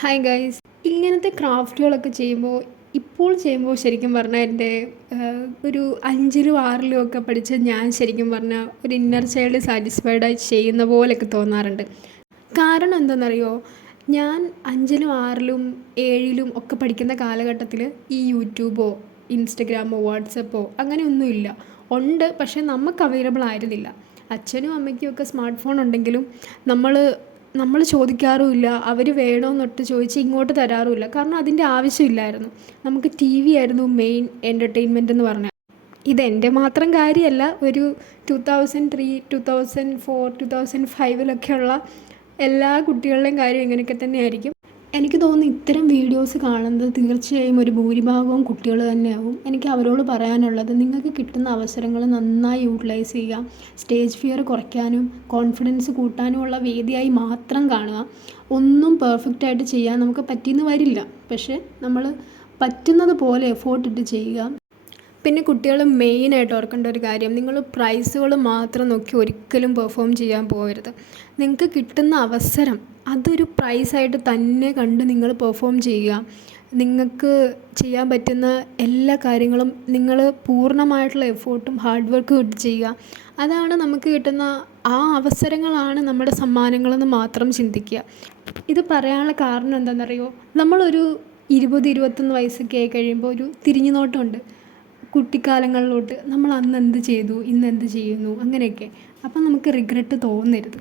Hi guys, ഇങ്ങനത്തെ ക്രാഫ്റ്റുകളൊക്കെ ഇപ്പോൾ ചെയ്യുമ്പോൾ ശരിക്കും പറഞ്ഞാൽ എൻ്റെ ഒരു 5ലും 6ലും ഒക്കെ പഠിച്ച ഞാൻ ശരിക്കും പറഞ്ഞാൽ ഒരു ഇന്നർ ചൈൽഡ് സാറ്റിസ്ഫൈഡായി ചെയ്യുന്ന പോലെയൊക്കെ തോന്നാറുണ്ട്. കാരണം എന്താണെന്നറിയോ, ഞാൻ 5ലും 6ലും 7ലും ഒക്കെ പഠിക്കുന്ന കാലഘട്ടത്തിൽ ഈ യൂട്യൂബോ ഇൻസ്റ്റഗ്രാമോ വാട്സപ്പോ അങ്ങനെയൊന്നുമില്ല. ഉണ്ട്, പക്ഷേ നമുക്ക് അവൈലബിൾ ആയിരുന്നില്ല. അച്ഛനും അമ്മയ്ക്കും ഒക്കെ സ്മാർട്ട് ഫോൺ ഉണ്ടെങ്കിലും നമ്മൾ നമ്മൾ ചോദിക്കാറുമില്ല. അവർ വേണമെന്നൊട്ട് ചോദിച്ച് ഇങ്ങോട്ട് തരാറുമില്ല. കാരണം അതിൻ്റെ ആവശ്യമില്ലായിരുന്നു. നമുക്ക് ടി വി ആയിരുന്നു മെയിൻ എൻ്റർടൈൻമെൻ്റ് എന്ന് പറഞ്ഞാൽ. ഇതെൻ്റെ മാത്രം കാര്യമല്ല, ഒരു 2003, 2004, 2005 എല്ലാ കുട്ടികളുടെയും കാര്യം ഇങ്ങനെയൊക്കെ തന്നെയായിരിക്കും. എനിക്ക് തോന്നുന്നു ഇത്തരം വീഡിയോസ് കാണുന്നത് തീർച്ചയായും ഒരു ഭൂരിഭാഗവും കുട്ടികൾ തന്നെയാവും. എനിക്ക് അവരോട് പറയാനുള്ളത്, നിങ്ങൾക്ക് കിട്ടുന്ന അവസരങ്ങൾ നന്നായി യൂട്ടിലൈസ് ചെയ്യുക. സ്റ്റേജ് ഫിയർ കുറയ്ക്കാനും കോൺഫിഡൻസ് കൂട്ടാനുമുള്ള വേദിയായി മാത്രം കാണുക. ഒന്നും പെർഫെക്റ്റായിട്ട് ചെയ്യാൻ നമുക്ക് പറ്റിയെന്ന് വരില്ല, പക്ഷേ നമ്മൾ പറ്റുന്നത് പോലെ എഫോർട്ട് ഇട്ട് ചെയ്യുക. പിന്നെ കുട്ടികൾ മെയിനായിട്ട് ഓർക്കേണ്ട ഒരു കാര്യം, നിങ്ങൾ പ്രൈസുകൾ മാത്രം നോക്കി ഒരിക്കലും പെർഫോം ചെയ്യാൻ പോകരുത്. നിങ്ങൾക്ക് കിട്ടുന്ന അവസരം അതൊരു പ്രൈസായിട്ട് തന്നെ കണ്ട് നിങ്ങൾ പെർഫോം ചെയ്യുക. നിങ്ങൾക്ക് ചെയ്യാൻ പറ്റുന്ന എല്ലാ കാര്യങ്ങളും നിങ്ങൾ പൂർണ്ണമായിട്ടുള്ള എഫോർട്ടും ഹാർഡ് വർക്കും ഇട്ട് ചെയ്യുക. അതാണ് നമുക്ക് കിട്ടുന്ന ആ അവസരങ്ങളാണ് നമ്മുടെ സമ്മാനങ്ങളെന്ന് മാത്രം ചിന്തിക്കുക. ഇത് പറയാനുള്ള കാരണം എന്താണെന്നറിയോ, നമ്മളൊരു 20, 21 വയസ്സൊക്കെ ആയി കഴിയുമ്പോൾ ഒരു തിരിഞ്ഞു നോട്ടമുണ്ട് കുട്ടിക്കാലങ്ങളിലോട്ട്. നമ്മൾ അന്ന് എന്ത് ചെയ്തു, ഇന്ന് എന്ത് ചെയ്യുന്നു, അങ്ങനെയൊക്കെ. അപ്പം നമുക്ക് റിഗ്രറ്റ് തോന്നരുത്.